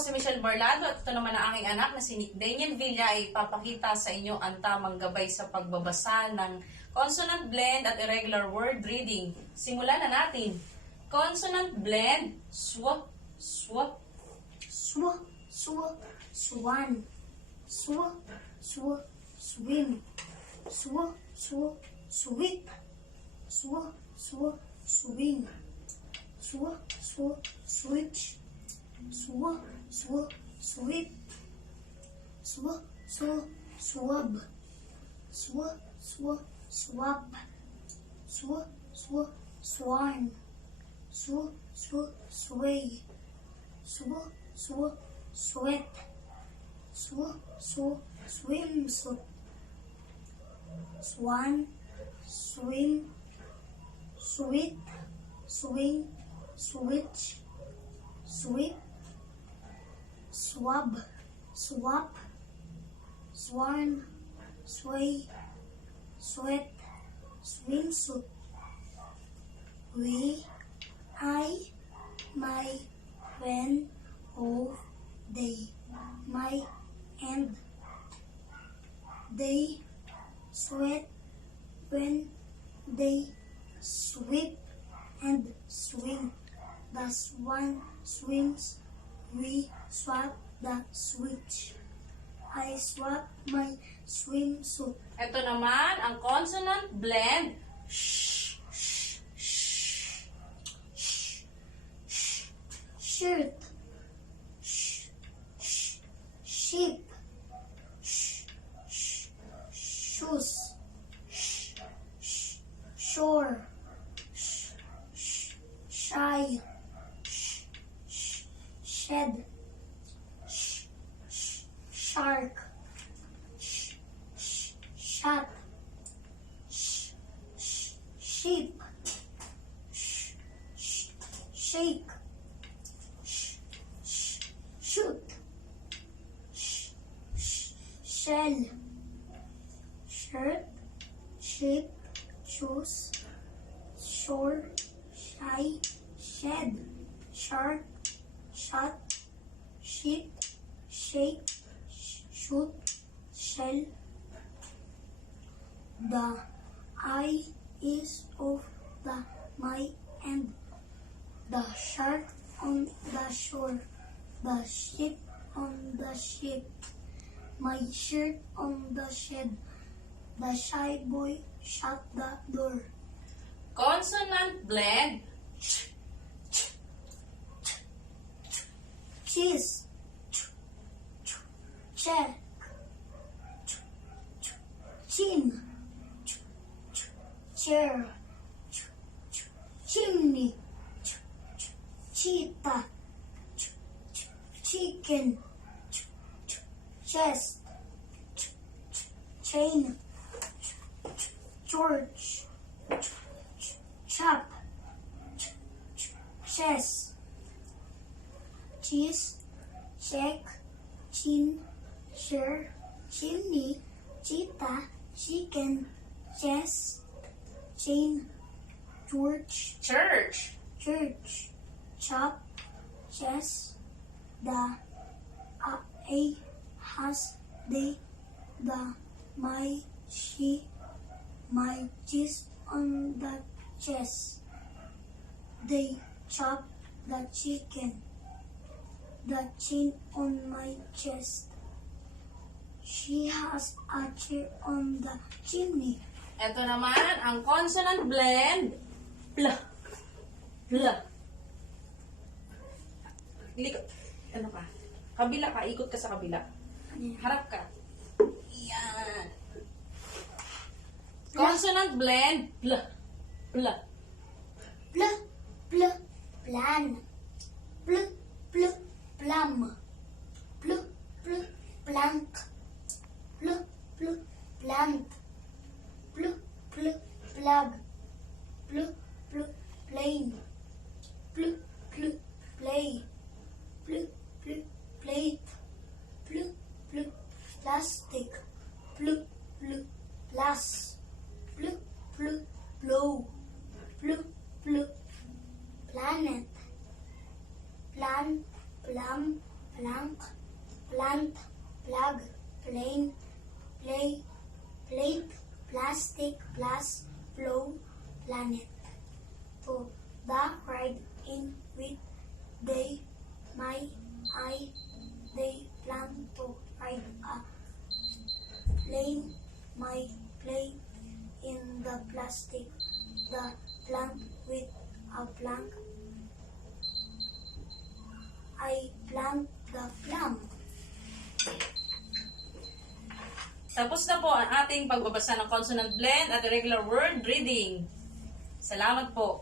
po si Michelle Barlado at ito naman ang aking anak na si Nick Daniel Villa ay papakita sa inyo ang tamang gabay sa pagbabasa ng consonant blend at irregular word reading. Simulan na natin. Consonant blend, sw, sw, Sw, sw, swan. Sw, sw, swim. Sw, sw, sweet. Sw, sw, swing. Sw, sw, switch. Sw, sw, sweep. Sw, sw, swab. Sw, sw, swap. Sw, sw, swine. Sw, sw, sway. Sw, sw, sweat. Sw, sw, swimsuit. Swan, swim, sweet, swing, switch, sweep, swab, swap, swan, sway, sweat, swimsuit. We, I, my, when, of, they, my, and. They sweat when they sweep and swing. The swan swims, we swap the switch. I swap my swimsuit. Ito naman ang consonant blend. Sh, sh, sh, sh, sh, Shirt, sh, sh, sheep, sh, sh, shoes, sh, sh, shore, sh, sh, shy, sh, sh, shed, sh, sh, shark, sh, sh, shot, sh, sh, sheep, sh, sh, shake, sh, sh, shoot, sh, sh, shell, shirt, sheep, shoes, shore, shy, shed, shark, shot, sheep, shake, shoot, shell. The eye is of the my and the shark on the shore, the sheep on the ship, my shirt on the shed, the shy boy shut the door. Consonant blend. Cheese, check, chin, chair, chimney, cheetah, chicken, chest, chain, George, chop, chess, cheese, check, chin, share, chimney, cheetah, chicken, chess, chain, George, Church. church, chop, chess, the a has the my she my cheese on the chest. They chop the chicken, the chin on my chest. She has a chair on the chimney. Ito naman ang consonant blend. Pla. Pla. Likot. Ano ka? Kabila ka. Ikot ka sa kabila. Harap ka. Yan. Consonant blend. Pla. Pla. Pl, pl, plan. Pl, pl, plum. Pl, pl, plank. Pl, pl, plant. Pl, pl, plug. Pl, pl, plane. Pl, pl, play. Pl, pl, plate. Pl, pl, plastic. Pl, pl, plus. Pl, pl, blow. Pl, pl, planet. Plan, plum, plank, plant, plug, plane, play, plate, plastic, plus, flow, planet. To the ride in with they, my, I, they plan to ride a plane, my plate in the plastic, the plant with a plank, I plant the plum. Tapos na po ang ating pagbabasa ng consonant blend at irregular word reading. Salamat po.